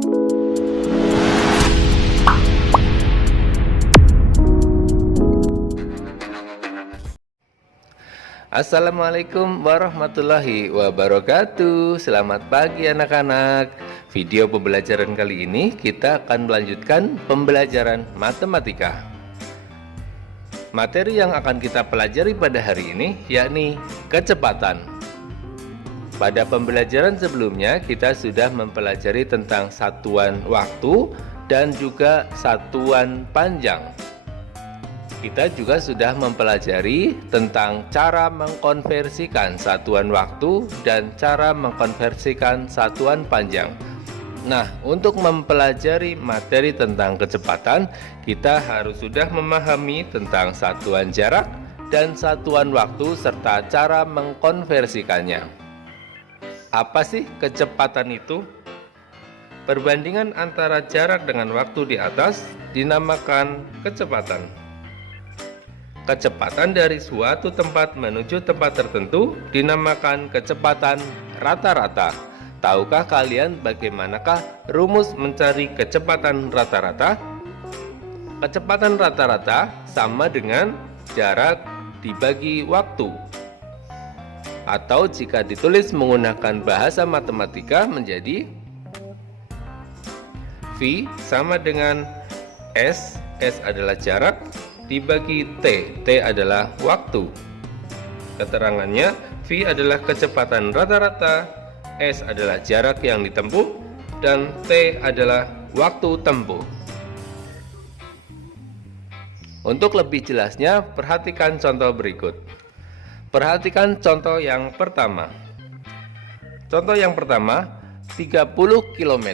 Assalamualaikum warahmatullahi wabarakatuh. Selamat pagi anak-anak. Video pembelajaran kali ini kita akan melanjutkan pembelajaran matematika. Materi yang akan kita pelajari pada hari ini yakni kecepatan. Pada pembelajaran sebelumnya kita sudah mempelajari tentang satuan waktu dan juga satuan panjang. Kita juga sudah mempelajari tentang cara mengkonversikan satuan waktu dan cara mengkonversikan satuan panjang. Nah, untuk mempelajari materi tentang kecepatan, kita harus sudah memahami tentang satuan jarak dan satuan waktu serta cara mengkonversikannya. Apa sih kecepatan itu? Perbandingan antara jarak dengan waktu di atas dinamakan kecepatan. Kecepatan dari suatu tempat menuju tempat tertentu dinamakan kecepatan rata-rata. Tahukah kalian bagaimanakah rumus mencari kecepatan rata-rata? Kecepatan rata-rata sama dengan jarak dibagi waktu. Atau jika ditulis menggunakan bahasa matematika menjadi V sama dengan S adalah jarak, dibagi T adalah waktu. Keterangannya, V adalah kecepatan rata-rata, S adalah jarak yang ditempuh, dan T adalah waktu tempuh. Untuk lebih jelasnya, perhatikan contoh berikut. Perhatikan contoh yang pertama. Contoh yang pertama, 30 km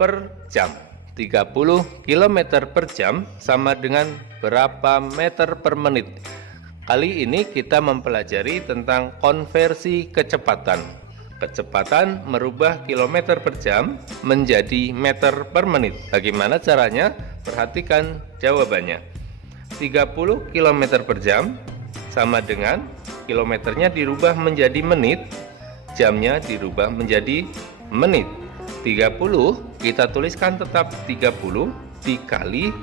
per jam. 30 km per jam sama dengan berapa meter per menit? Kali ini kita mempelajari tentang konversi kecepatan. Kecepatan merubah kilometer per jam menjadi meter per menit. Bagaimana caranya? Perhatikan jawabannya. 30 km per jam sama dengan kilometernya dirubah menjadi menit, jamnya dirubah menjadi menit. 30 kita tuliskan tetap 30 dikali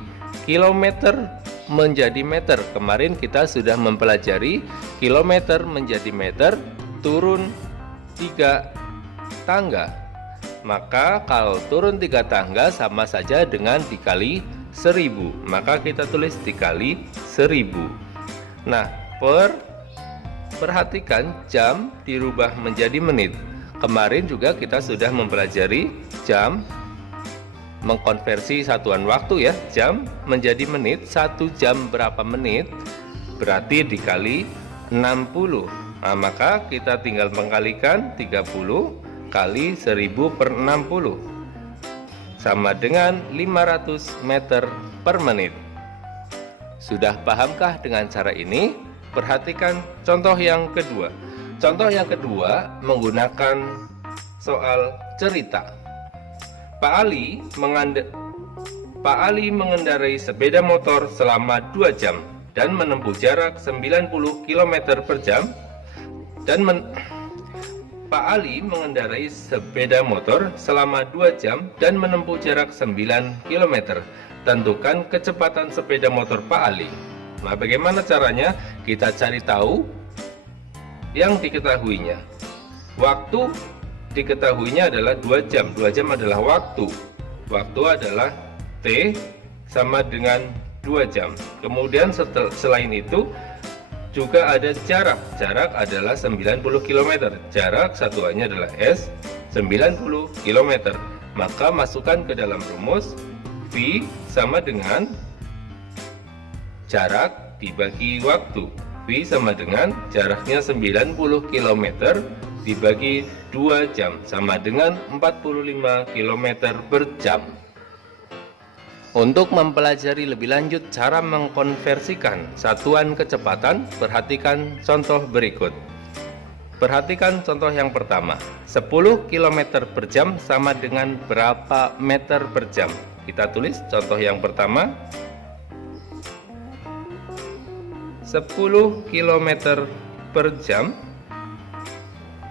kilometer menjadi meter. Kemarin kita sudah mempelajari kilometer menjadi meter turun 3 tangga. Maka kalau turun 3 tangga sama saja dengan dikali 1000. Maka kita tulis dikali 1000. Nah, perhatikan jam dirubah menjadi menit. Kemarin juga kita sudah mempelajari jam mengkonversi satuan waktu ya, jam menjadi menit. 1 jam berapa menit? Berarti dikali 60. Nah, maka kita tinggal mengkalikan 30 kali 1000 per 60 sama dengan 500 meter per menit. Sudah pahamkah dengan cara ini? Perhatikan contoh yang kedua. Contoh yang kedua menggunakan soal cerita. Pak Ali mengendarai sepeda motor selama 2 jam dan menempuh jarak 90 km per jam. Pak Ali mengendarai sepeda motor selama 2 jam dan menempuh jarak 9 km. Tentukan kecepatan sepeda motor Pak Ali. Nah, bagaimana caranya? Kita cari tahu yang diketahuinya. Waktu diketahuinya adalah 2 jam. 2 jam adalah waktu. Waktu adalah T sama dengan 2 jam. Kemudian selain itu juga ada jarak. Jarak adalah 90 km. Jarak satuannya adalah S, 90 km. Maka masukkan ke dalam rumus V sama dengan jarak dibagi waktu. V sama dengan jaraknya 90 km dibagi 2 jam sama dengan 45 km per jam. Untuk mempelajari lebih lanjut cara mengkonversikan satuan kecepatan, perhatikan contoh berikut. Perhatikan contoh yang pertama. 10 km per jam sama dengan berapa meter per jam? Kita tulis contoh yang pertama. 10 km per jam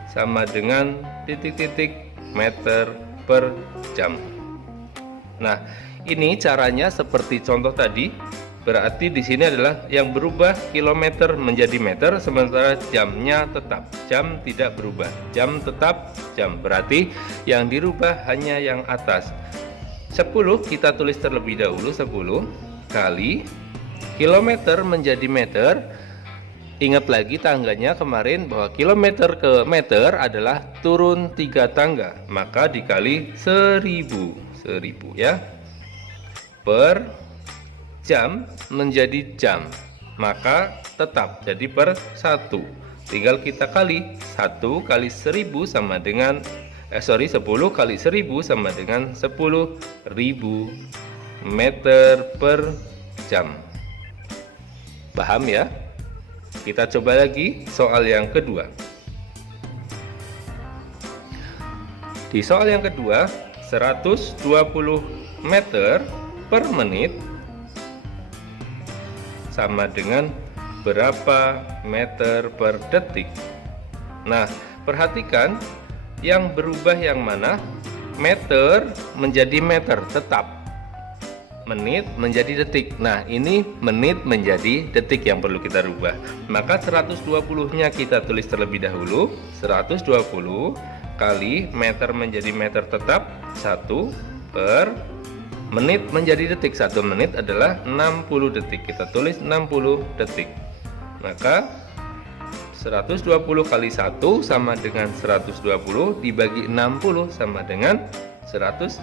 sama dengan titik-titik meter per jam. Nah, ini caranya seperti contoh tadi. Berarti di sini adalah yang berubah kilometer menjadi meter, sementara jamnya tetap. Jam tidak berubah. Jam tetap jam. Berarti yang dirubah hanya yang atas. 10 kita tulis terlebih dahulu, 10 kali kilometer menjadi meter. Ingat lagi tangganya kemarin bahwa kilometer ke meter adalah turun 3 tangga, maka dikali 1000 ya. Per jam menjadi jam, maka tetap jadi per 1. Tinggal kita kali 1 kali 1000 sama dengan 10 kali 1000 sama dengan 10.000 meter per jam. Paham ya? Kita coba lagi soal yang kedua. Di soal yang kedua, 120 meter per menit sama dengan berapa meter per detik. Nah, perhatikan yang berubah yang mana? Meter menjadi meter tetap, menit menjadi detik. Nah, ini menit menjadi detik yang perlu kita rubah. Maka 120-nya kita tulis terlebih dahulu. 120 kali meter menjadi meter tetap 1 per menit menjadi detik. 1 menit adalah 60 detik. Kita tulis 60 detik. Maka 120 kali 1 sama dengan 120 dibagi 60 sama dengan 120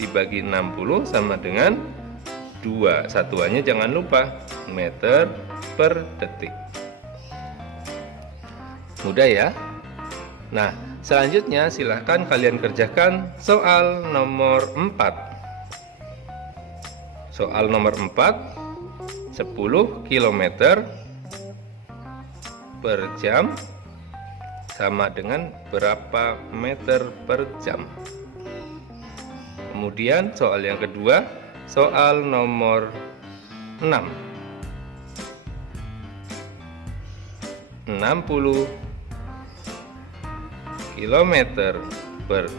dibagi 60 sama dengan 2. Satuannya jangan lupa, meter per detik. Mudah ya? Nah, selanjutnya silahkan kalian kerjakan soal nomor 4. Soal nomor 4, 10 km per jam sama dengan berapa meter per jam. Kemudian soal yang kedua, soal nomor 6. 60 km per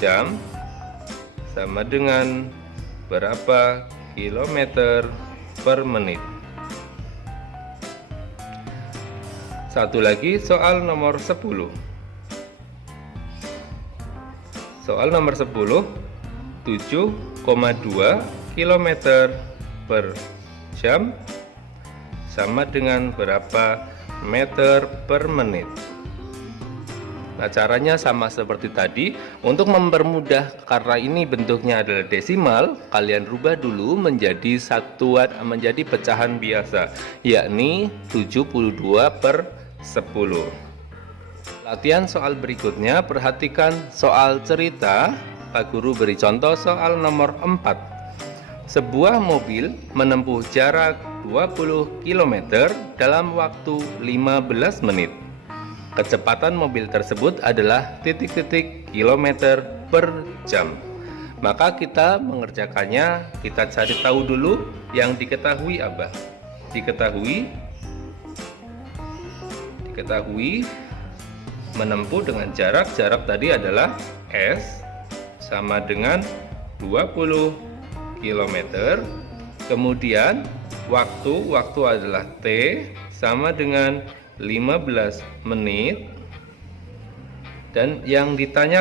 jam sama dengan berapa kilometer per menit. Satu lagi soal nomor 10. Soal nomor 10, 7,2 km per jam sama dengan berapa meter per menit. Nah, caranya sama seperti tadi. Untuk mempermudah, karena ini bentuknya adalah desimal, kalian rubah dulu menjadi satuan, menjadi pecahan biasa, yakni 72 per 10. Latihan soal berikutnya, perhatikan soal cerita. Pak Guru beri contoh soal nomor 4. Sebuah mobil menempuh jarak 20 km dalam waktu 15 menit. Kecepatan mobil tersebut adalah titik-titik kilometer per jam. Maka kita mengerjakannya, kita cari tahu dulu yang diketahui apa? Diketahui menempuh dengan jarak tadi adalah S sama dengan 20 km. Kemudian waktu adalah T sama dengan 15 menit, dan yang ditanya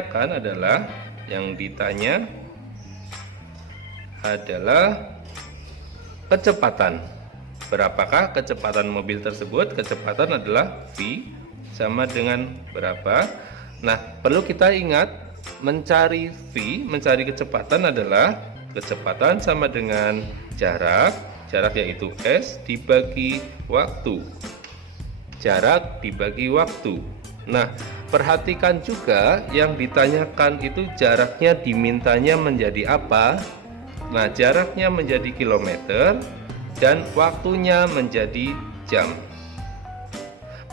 adalah kecepatan. Berapakah kecepatan mobil tersebut? Kecepatan adalah V sama dengan berapa? Nah, perlu kita ingat, mencari V, mencari kecepatan adalah kecepatan sama dengan jarak yaitu S dibagi waktu. Jarak dibagi waktu. Nah, perhatikan juga yang ditanyakan itu jaraknya dimintanya menjadi apa. Nah, jaraknya menjadi kilometer dan waktunya menjadi jam.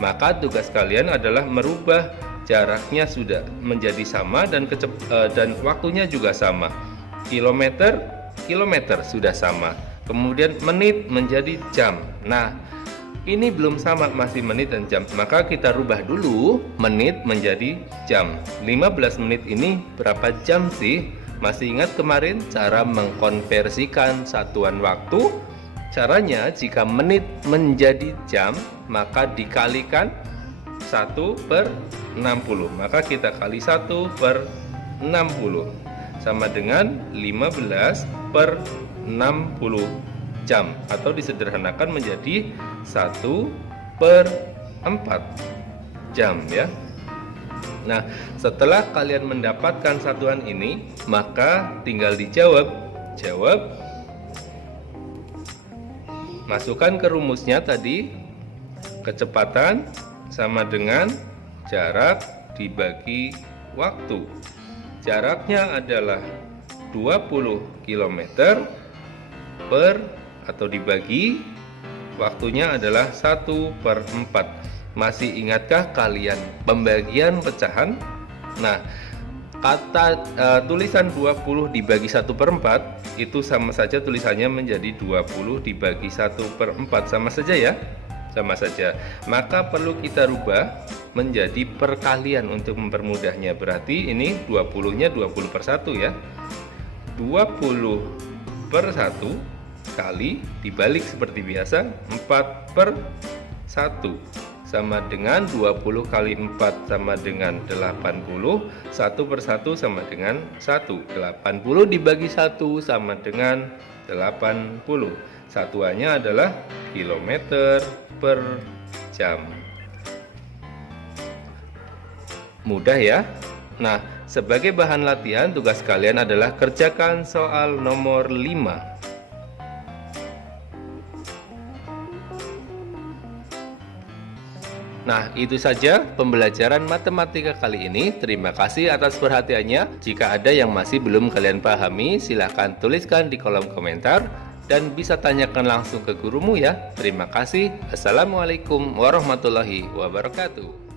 Maka tugas kalian adalah merubah jaraknya sudah menjadi sama dan waktunya juga sama. Kilometer sudah sama. Kemudian menit menjadi jam. Nah, Ini belum sama, masih menit dan jam. Maka kita rubah dulu menit menjadi jam. 15 menit ini berapa jam sih? Masih ingat kemarin cara mengkonversikan satuan waktu? Caranya, jika menit menjadi jam, maka dikalikan 1/60. Maka kita kali 1/60 sama dengan 15/60 jam, atau disederhanakan menjadi 1/4 jam ya. Nah, setelah kalian mendapatkan satuan ini, maka tinggal dijawab. Masukkan ke rumusnya tadi, kecepatan sama dengan jarak dibagi waktu. Jaraknya adalah 20 km atau dibagi, waktunya adalah 1/4. Masih ingatkah kalian pembagian pecahan? Nah, kata tulisan 20 dibagi 1/4 itu sama saja tulisannya menjadi 20 dibagi 1/4, sama saja ya, sama saja. Maka perlu kita rubah menjadi perkalian untuk mempermudahnya. Berarti ini 20-nya 20/1 ya. 20/1 kali dibalik seperti biasa 4/1 sama dengan 20 kali 4 sama dengan 80. 1/1 sama dengan 1. 80 dibagi 1 sama dengan 80. Satuannya adalah kilometer per jam. Mudah ya? Nah, sebagai bahan latihan, tugas kalian adalah kerjakan soal nomor 5. Nah, itu saja pembelajaran matematika kali ini. Terima kasih atas perhatiannya. Jika ada yang masih belum kalian pahami, silahkan tuliskan di kolom komentar dan bisa tanyakan langsung ke gurumu ya. Terima kasih. Assalamualaikum warahmatullahi wabarakatuh.